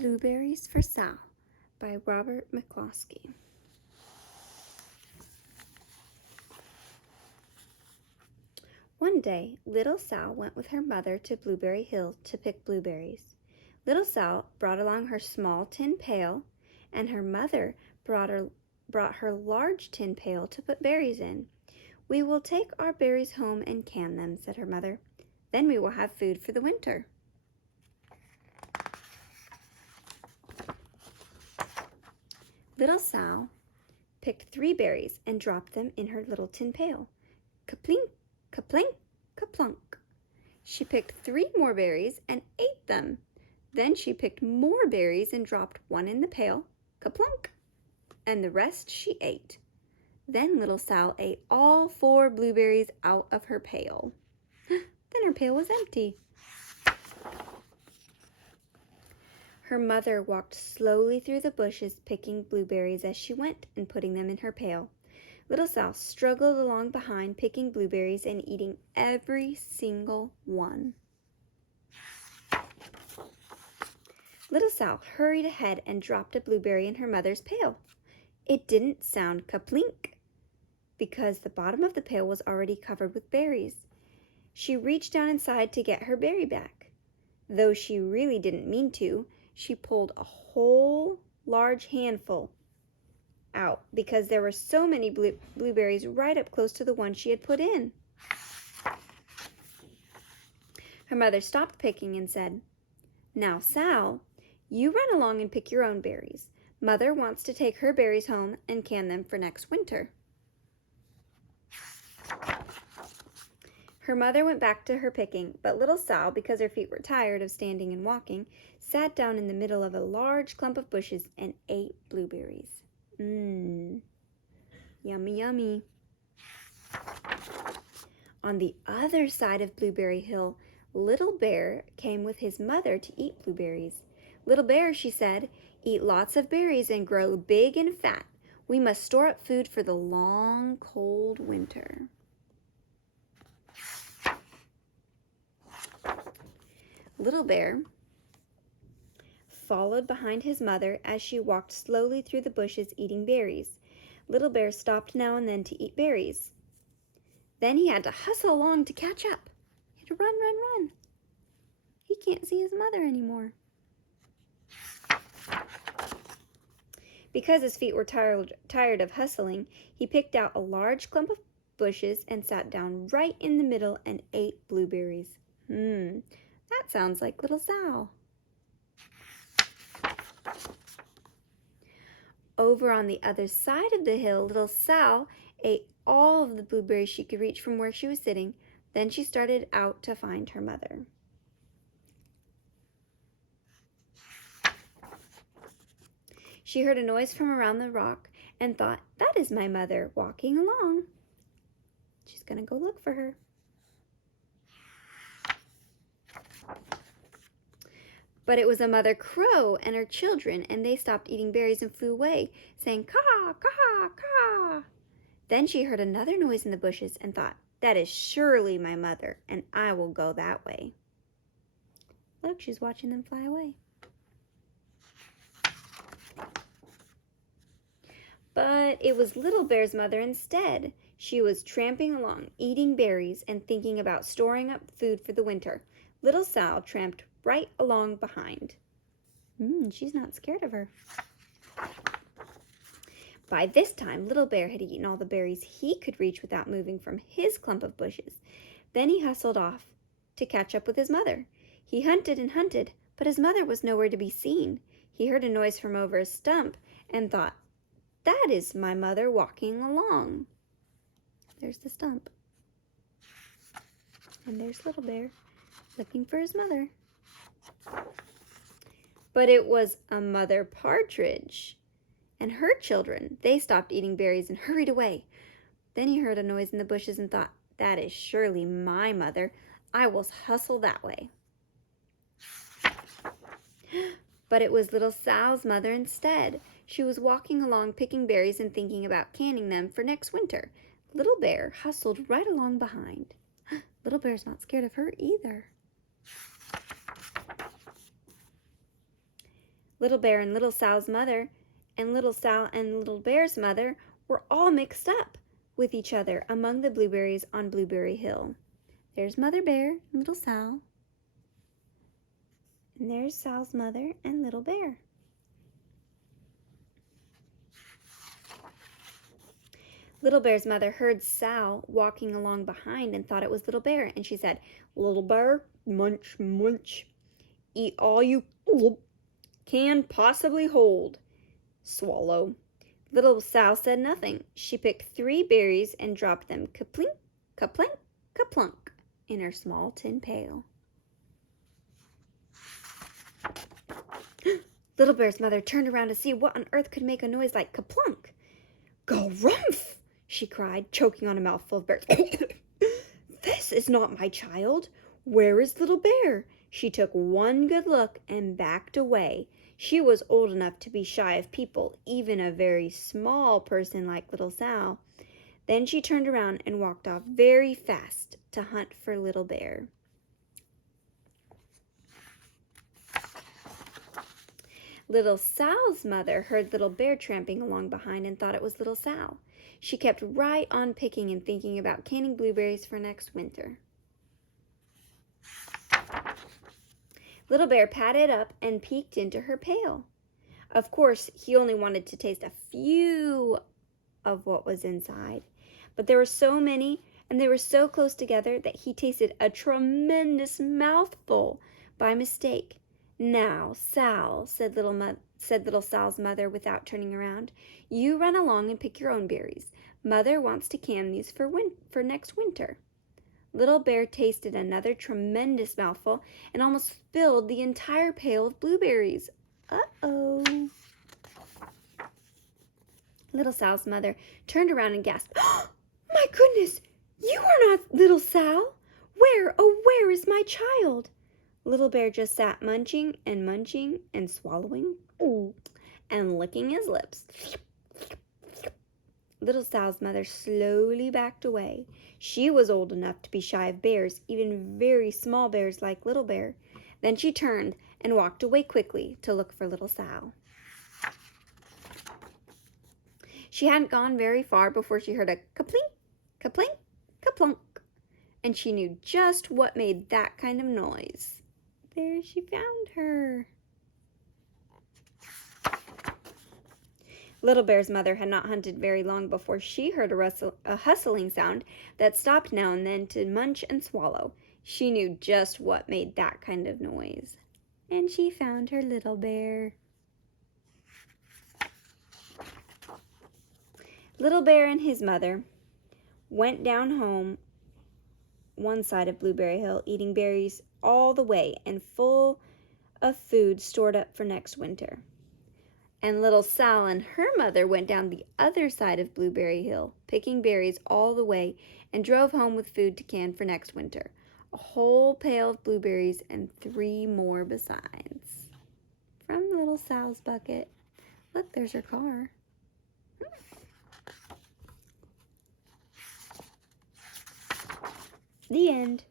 Blueberries for Sal by Robert McClosky. One day, little Sal went with her mother to Blueberry Hill to pick blueberries. Little Sal brought along her small tin pail, and her mother brought her large tin pail to put berries in. "We will take our berries home and can them," said her mother. "Then we will have food for the winter." Little Sal picked 3 berries and dropped them in her little tin pail. Kaplink, kaplink, kaplunk. She picked 3 more berries and ate them. Then she picked more berries and dropped 1 in the pail, kaplunk, and the rest she ate. Then little Sal ate all 4 blueberries out of her pail. Then her pail was empty. Her mother walked slowly through the bushes, picking blueberries as she went and putting them in her pail. Little Sal struggled along behind, picking blueberries and eating every single one. Little Sal hurried ahead and dropped a blueberry in her mother's pail. It didn't sound kaplink because the bottom of the pail was already covered with berries. She reached down inside to get her berry back. Though she really didn't mean to, she pulled a whole large handful out because there were so many blueberries right up close to the one she had put in. Her mother stopped picking and said, "Now, Sal, you run along and pick your own berries. Mother wants to take her berries home and can them for next winter." Her mother went back to her picking, but little Sal, because her feet were tired of standing and walking, sat down in the middle of a large clump of bushes and ate blueberries. Yummy, yummy. On the other side of Blueberry Hill, Little Bear came with his mother to eat blueberries. "Little Bear," she said, "eat lots of berries and grow big and fat. We must store up food for the long, cold winter." Little Bear followed behind his mother as she walked slowly through the bushes eating berries. Little Bear stopped now and then to eat berries. Then he had to hustle along to catch up. He had to run, run, run. He can't see his mother anymore. Because his feet were tired of hustling, he picked out a large clump of bushes and sat down right in the middle and ate blueberries. That sounds like little Sal. Over on the other side of the hill, little Sal ate all of the blueberries she could reach from where she was sitting. Then she started out to find her mother. She heard a noise from around the rock and thought, "That is my mother walking along." She's going to go look for her. But it was a mother crow and her children, and they stopped eating berries and flew away, saying, "Caw, caw, caw." Then she heard another noise in the bushes and thought, "That is surely my mother, and I will go that way." Look, she's watching them fly away. But it was Little Bear's mother instead. She was tramping along, eating berries and thinking about storing up food for the winter. Little Sal tramped right along behind. She's not scared of her. By this time, Little Bear had eaten all the berries he could reach without moving from his clump of bushes. Then he hustled off to catch up with his mother. He hunted and hunted, but his mother was nowhere to be seen. He heard a noise from over a stump and thought, "That is my mother walking along." There's the stump. And there's Little Bear looking for his mother. But it was a mother partridge and her children. They stopped eating berries and hurried away. Then he heard a noise in the bushes and thought, "That is surely my mother. I will hustle that way." But it was little Sal's mother instead. She was walking along picking berries and thinking about canning them for next winter. Little Bear hustled right along behind. Little Bear's not scared of her either. Little Bear and Little Sal's mother and Little Sal and Little Bear's mother were all mixed up with each other among the blueberries on Blueberry Hill. There's Mother Bear and Little Sal. And there's Sal's mother and Little Bear. Little Bear's mother heard Sal walking along behind and thought it was Little Bear, and she said, "Little Bear, munch, munch. Eat all you can possibly hold. Swallow." Little Sal said nothing. She picked 3 berries and dropped them kaplink, kaplink, kaplunk in her small tin pail. Little Bear's mother turned around to see what on earth could make a noise like kaplunk. "Garumph!" she cried, choking on a mouthful of berries. "This is not my child. Where is Little Bear?" She took one good look and backed away. She was old enough to be shy of people, even a very small person like Little Sal. Then she turned around and walked off very fast to hunt for Little Bear. Little Sal's mother heard Little Bear tramping along behind and thought it was Little Sal. She kept right on picking and thinking about canning blueberries for next winter. Little Bear padded up and peeked into her pail. Of course, he only wanted to taste a few of what was inside, but there were so many and they were so close together that he tasted a tremendous mouthful by mistake. "Now, Sal," said Little Sal's mother without turning around, "you run along and pick your own berries. Mother wants to can these for next winter." Little Bear tasted another tremendous mouthful and almost spilled the entire pail of blueberries. Uh-oh. Little Sal's mother turned around and gasped, "Oh, my goodness, you are not Little Sal. Where is my child?" Little Bear just sat munching and swallowing and licking his lips. Little Sal's mother slowly backed away. She was old enough to be shy of bears, even very small bears like Little Bear. Then she turned and walked away quickly to look for Little Sal. She hadn't gone very far before she heard a kaplink, kaplink, kaplunk, and she knew just what made that kind of noise. There she found her. Little Bear's mother had not hunted very long before she heard a hustling sound that stopped now and then to munch and swallow. She knew just what made that kind of noise. And she found her Little Bear. Little Bear and his mother went down home one side of Blueberry Hill, eating berries all the way and full of food stored up for next winter. And Little Sal and her mother went down the other side of Blueberry Hill, picking berries all the way, and drove home with food to can for next winter. A whole pail of blueberries and 3 more besides. From Little Sal's bucket. Look, there's her car. The end.